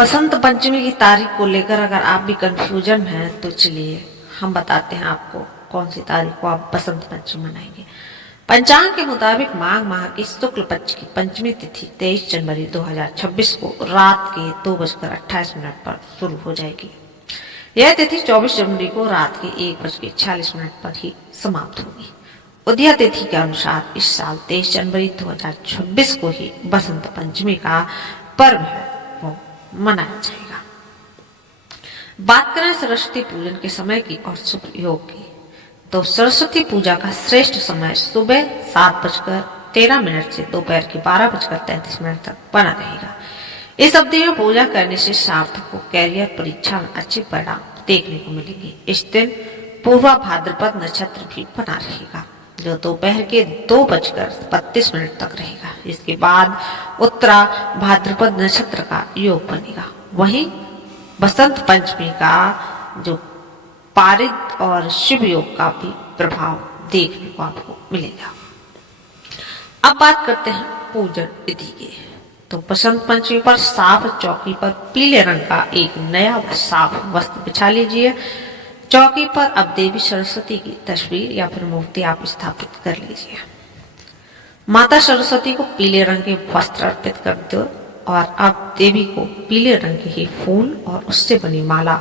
बसंत पंचमी की तारीख को लेकर अगर आप भी कंफ्यूजन में हैं तो चलिए हम बताते हैं आपको कौन सी तारीख को आप बसंत पंचमी मनाएंगे। पंचांग के मुताबिक माघ माह की शुक्ल पक्ष की पंचमी तिथि 23 जनवरी 2026 को रात के 2:28 पर शुरू हो जाएगी। यह तिथि 24 जनवरी को रात के 1:46 पर ही समाप्त होगी। उदया तिथि के अनुसार इस साल 23 जनवरी 2026 को ही बसंत पंचमी का पर्व है वो मनाया जाएगा। बात करें सरस्वती पूजन के समय की और शुभ योग की, तो सरस्वती पूजा का श्रेष्ठ समय सुबह 7:13 से दोपहर के 12:33 तक बना रहेगा। इस अवधि में पूजा करने से छात्र को कैरियर परीक्षा में अच्छे परिणाम देखने को मिलेंगे। इस दिन पूर्वा भाद्रपद नक्षत्र भी बना रहेगा जो दोपहर के 2:32 तक रहेगा। इसके बाद उत्तरा भाद्रपद नक्षत्र का योग बनेगा। वहीं बसंत पंचमी का जो पारिद और शिव योग का भी प्रभाव देखने को आपको मिलेगा। अब बात करते हैं पूजन विधि की, तो बसंत पंचमी पर साफ चौकी पर पीले रंग का एक नया व साफ वस्त्र बिछा लीजिए। चौकी पर अब देवी सरस्वती की तस्वीर या फिर मूर्ति आप स्थापित कर लीजिए। माता सरस्वती को पीले रंग के वस्त्र अर्पित कर दो और अब देवी को पीले रंग के ही फूल और उससे बनी माला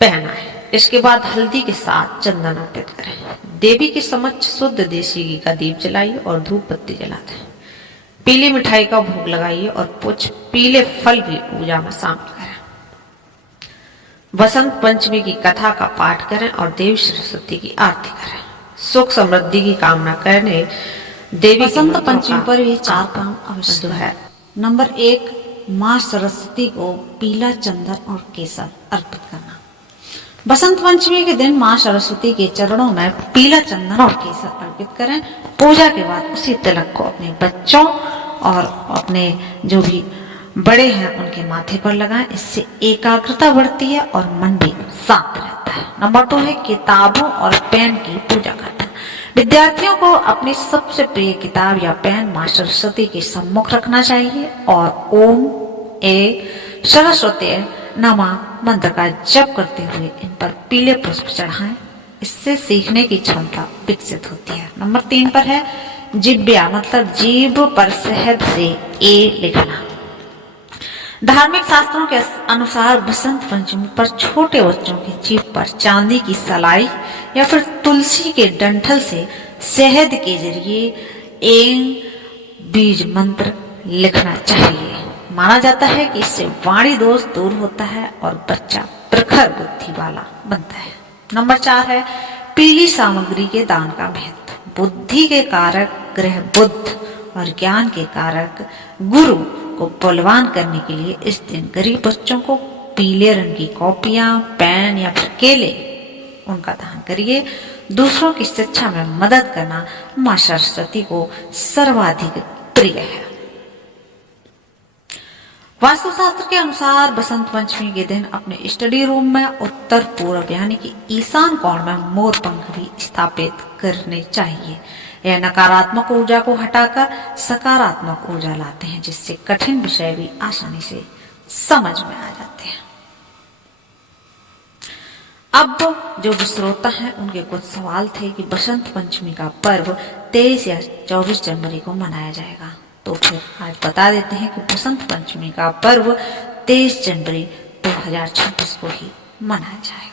पहनाएं। इसके बाद हल्दी के साथ चंदन अर्पित करें। देवी के समक्ष शुद्ध देसी घी का दीप जलाइए और धूप बत्ती जलाते हैं। पीली मिठाई का भोग लगाइए और कुछ पीले फल भी पूजा में शामिल करें। बसंत पंचमी की कथा का पाठ करें और देवी सरस्वती की आरती करें। सुख समृद्धि की कामना करने देवी बसंत पंचमी पर ये 4 काम अवश्य है। नंबर 1, माँ सरस्वती को पीला चंदन और केसर अर्पित करना। बसंत पंचमी के दिन माँ सरस्वती के चरणों में पीला चंदन और केसर अर्पित करें। पूजा के बाद उसी तिलक को अपने बच्चों और अपने जो भी बड़े हैं उनके माथे पर लगाएं। इससे एकाग्रता बढ़ती है और मन भी शांत रहता है। नंबर 2 है किताबों और पेन की पूजा करना। विद्यार्थियों को अपनी सबसे प्रिय किताब या पेन माँ सरस्वती के सम्मुख रखना चाहिए और ओम ए सरस्वती नमः मंत्र का जप करते हुए इन पर पीले पुष्प चढ़ाएं। इससे सीखने की क्षमता विकसित होती है। नंबर 3 पर है जिब्या, मतलब जीभ पर शहद से ए लिखना। धार्मिक शास्त्रों के अनुसार बसंत पंचमी पर छोटे बच्चों की जीभ पर चांदी की सलाई या फिर तुलसी के डंठल से शहद के जरिए एंग बीज मंत्र लिखना चाहिए। माना जाता है कि इससे वाणी दोष दूर होता है और बच्चा प्रखर बुद्धि वाला बनता है। नंबर 4 है पीली सामग्री के दान का महत्व। बुद्धि के कारक ग्रह बुध और ज्ञान के कारक गुरु को बलवान करने के लिए इस दिन गरीब बच्चों को पीले रंग की कॉपियां, पेन या फिर केले उनका दान करिए। दूसरों की शिक्षा में मदद करना माँ सरस्वती को सर्वाधिक प्रिय है। वास्तुशास्त्र के अनुसार बसंत पंचमी के दिन अपने स्टडी रूम में उत्तर पूर्व यानी कि ईशान कोण में मोर पंख भी स्थापित करने चाहिए। यह नकारात्मक ऊर्जा को हटाकर सकारात्मक ऊर्जा लाते हैं, जिससे कठिन विषय भी आसानी से समझ में आ जाते हैं। अब जो भी श्रोता हैं उनके कुछ सवाल थे कि बसंत पंचमी का पर्व 23 या 24 जनवरी को मनाया जाएगा, तो फिर आज बता देते हैं कि बसंत पंचमी का पर्व 23 जनवरी 2026 को ही मनाया जाएगा।